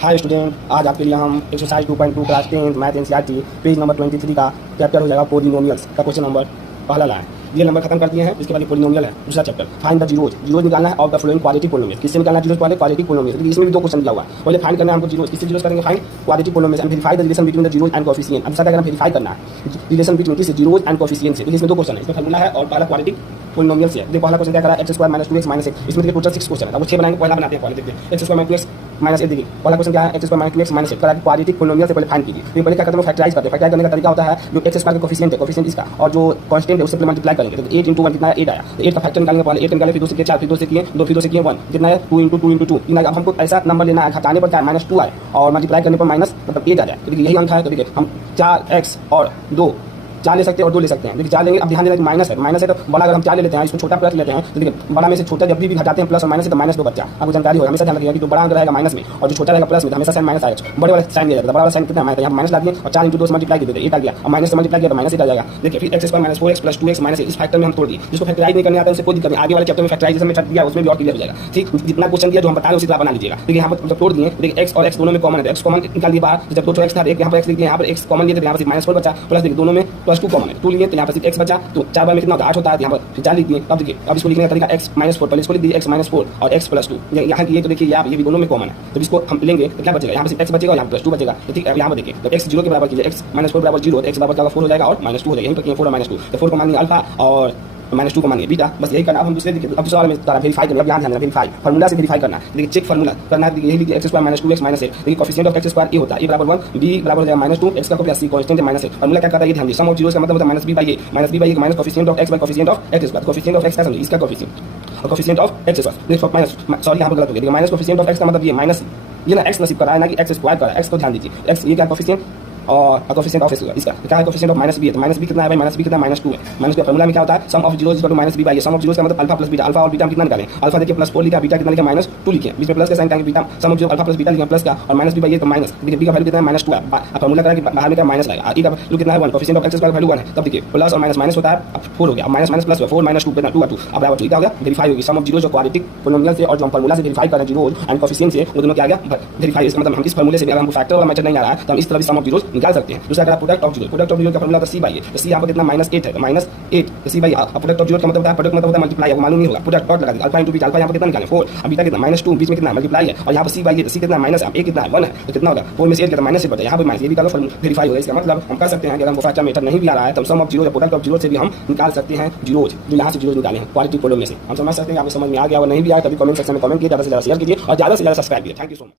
Hi student, आज आपके लिए हम exercise 2.2 class 10 math NCERT page number 23 का चैप्टर हो जाएगा पोलिनोमियल्स का क्वेश्चन नंबर पहला लाए। ये नंबर खत्म कर दिए हैं। इसके बाद पोलिनोमियल है दूसरा chapter. Find the zeros. Zeros निकालना है of the following quadratic polynomial. किससे निकालना है जीरोज? Quadratic polynomial. इसमें भी दो क्वेश्चन दिया हुआ है। पहले फाइंड करना है हमको जीरोज। किससे जीरोज करेंगे? Find quadratic polynomial and verify the relation between the zeros and coefficient. अब दूसरा वेरीफाई करना है रिलेशन बिटवीन किस जीरोज एंड कोएफिशिएंट से। इसमें दो क्वेश्चन है। इसमें फार्मूला है और पहला क्वाड्रेटिक पोलिनोमियल से। देखो पहला क्वेश्चन क्या करा है, x² - 2x - 1। इसमें देखिए टोटल 6 क्वेश्चन है। अब वो 6 बनाएंगे। पहला बनाते हैं पहले देखते हैं x² - 2x - 1। देखिए पहला क्वेश्चन क्या है, x² - 2x - 1 करा क्वाड्रेटिक पोलिनोमियल से पहले फाइंड कीजिए। तो पहले क्या करते हैं, फैक्टराइज करते हैं। फैक्टराइज करने का तरीका होता है जो x² का कोएफिशिएंट है, कोएफिशिएंट इसका और जो कांस्टेंट है उससे मल्टीप्लाई करेंगे। तो 8 × 1 कितना है? 8 आया। तो 8 का फैक्टर निकालेंगे। पहले 8 निकाले, फिर 2 से किए 4, फिर 2 से किए 2, फिर 2 से किए 1। कितना है? 2 × 2 × 2 इतना। अब हमको ऐसा नंबर लेना है घटाने पर क्या -2 आए और मल्टीप्लाई करने पर माइनस मतलब 8 आ जाए। तो देखिए यही अंक है। तो देखिए हम 4x और 2 4 ले सकते हैं और 2 ले सकते हैं। देखिए 4 लेंगे। अब ध्यान देना कि माइनस है तो बड़ा अगर हम 4 ले लेते हैं, इसमें छोटा प्लस लेते हैं, तो देखिए बड़ा में से छोटा जब भी घटाते हैं प्लस और माइनस से तो -2 बच्चा। आपको जानकारी हो, हमेशा ध्यान रखिएगा कि जो बड़ा अंक रहेगा माइनस में और जो छोटा रहेगा प्लस में, हमेशा साइन माइनस आएगा। बड़े वाला साइन दिया जाता है। बड़ा वाला साइन कितना है? यहाँ माइनस ला दिए और 4 × 2 से मल्टीप्लाई कर देते 8 आ गया और माइनस से मल्टीप्लाई किया तो माइनस 8 आ जाएगा। देखिए फिर x² - 4x + 2x - 8 इस फैक्टर में हम तोड़ दिए। जिसको फैक्टराइज नहीं करने आता है उसे कोई दिक्कत नहीं। आगे वाले चैप्टर में फैक्टराइजेशन में दिया उसमें भी और क्लियर हो जाएगा। ठीक, जितना क्वेश्चन दिया जो हम बता रहे हैं उसी तरह बना लीजिएगा। देखिए यहाँ पर जब तोड़ दिए, देखिए x और x दोनों में कॉमन है। x कॉमन निकाल दिए बाहर। जब 2 x था, एक यहाँ पर x लिख दिया, यहाँ पर x कॉमन लिए तो यहाँ पर -4 बचा, प्लस देखिए दोनों में +2 कॉमन है, 2 लिए तो यहाँ पर x बचा। तो 4 बार में कितना होता है? 8 होता है। यहाँ पर फिर 4 लिख दिए। अब देखिए अब इसको लिखने का तरीका x - 4 पहले इसको लिख दीजिए x - 4 और x + 2 यहाँ की। तो देखिए ये भी दोनों में कॉमन है। तो इसको हम लेंगे तो क्या बचेगा? यहाँ पर सिर्फ x बचेगा और यहाँ पर +2 बचेगा। तो ठीक है, यहाँ पर देखिए तो x 0 के बराबर कीजिए, x - 4 बराबर 0 तो x बराबर क्या 4 हो जाएगा और -2 हो जाएगा। यहीं पर किए 4 और -2 तो 4 को मान लिया अल्फा और -2 को मानिए बीटा। बस यही करना। अब हम दूसरे देखिए अब दूसरा वाला में वेरीफाई करेंगे। अब यहाँ ध्यान देना, वेरीफाई फार्मूला से वेरीफाई करना है। देखिए चेक फार्मूला करना है। देखिए यही लिखिए x² - 2x - 1। देखिए कोएफिशिएंट ऑफ x² a होता है a = 1, b बराबर हो जाएगा -2, x का + c कांस्टेंट है -8। फार्मूला क्या करता है ये ध्यान दीजिए। सम ऑफ जीरोस का मतलब होता है -b/a minus coefficient of x by coefficient of x²। Coefficient of x का समझिए, इसका कोएफिशिएंट और कोएफिशिएंट ऑफ x²। देखो माइनस सॉरी यहाँ पर गलत हो गया। देखिए माइनस कोएफिशिएंट ऑफ x का मतलब ये माइनस ये ना x नसीब कर रहा है ना कि x² कर रहा है। x को ध्यान दीजिए, x ये क्या कोएफिशिएंट और कोएफिशिएंट ऑफ इसका क्या है? कोएफिशिएंट ऑफ -b है। तो -b कितना है भाई? -b कितना? -2 है। माइनस का फार्मूला में क्या होता है? Sum of zeros equal to -b/a। Sum of zeros का मतलब अल्फा प्लस बीटा। अल्फा और बीटा हम कितना निकालें? अल्फा देखिए +4 लिखा, बीटा कितना लिखा? -2 लिखे। बीच में प्लस का sign time beta. Sum of zero alpha plus beta लिखा प्लस का और -b/a तो माइनस। देखिए b का वैल्यू कितना है? -2 है। फार्मूला करा कि बाहर में क्या माइनस आएगा। e का वैल्यू कितना है? 1। कोएफिशिएंट ऑफ x² का वैल्यू 1 है। तब देखिए प्लस और माइनस होता है, अब 4 हो गया। माइनस प्लस 4 -2 कितना? 2 अब बराबर 2 क्या हो गया? वेरीफाई होगी। सम ऑफ जीरोस जो क्वाड्रेटिक पोलिनोमियल से और जो हम फार्मूला से वेरीफाई कर रहे हैं जीरोस एंड कोएफिशिएंट से, वो दोनों क्या आ गया? वेरीफाई। इसका मतलब हम इस फार्मूले से भी अगर हमको फैक्टर वाला मेथड नहीं आ रहा है तो हम इस तरह भी सम ऑफ जीरोस निकाल सकते हैं। दूसरा क्या? Product of zeros. Product of zeros का फार्मूला होता है c/a। तो c यहाँ पर कितना? -8 है तो -8 तो c/a। अब प्रोडक्ट ऑफ जीरोस का मतलब होता है प्रोडक्ट मतलब होता है मल्टीप्लाई। वो मालूम नहीं होगा। प्रोडक्ट डॉट लगा दीजिए। Alpha × beta. अल्फा यहाँ पर कितना निकालें? 4 अब बीटा कितना? -2 बीच में कितना? मल्टीप्लाई है और यहाँ पर c/a तो c कितना? माइनस a कितना है? 1 है तो कितना होगा? 4 में से 8 माइनस से बचा, यहाँ पर माइनस। ये भी करो वेरीफाई होगा। इसका मतलब हम कर सकते हैं कि अगर हमको फैक्टर मेथड नहीं भी आ रहा है तो सम ऑफ जीरोस या प्रोडक्ट ऑफ जीरोस से भी हम निकाल सकते हैं जीरोस, जो यहाँ से जीरोस निकाले हैं क्वाड्रेटिक पोलिनोमियल से। हम समझ सकते हैं। आपको समझ में आ गया और नहीं भी आया तभी कमेंट सेक्शन में कमेंट कीजिए, ज़्यादा से ज़्यादा शेयर कीजिए और ज़्यादा से ज़्यादा सब्सक्राइब कीजिए। Thank you so much.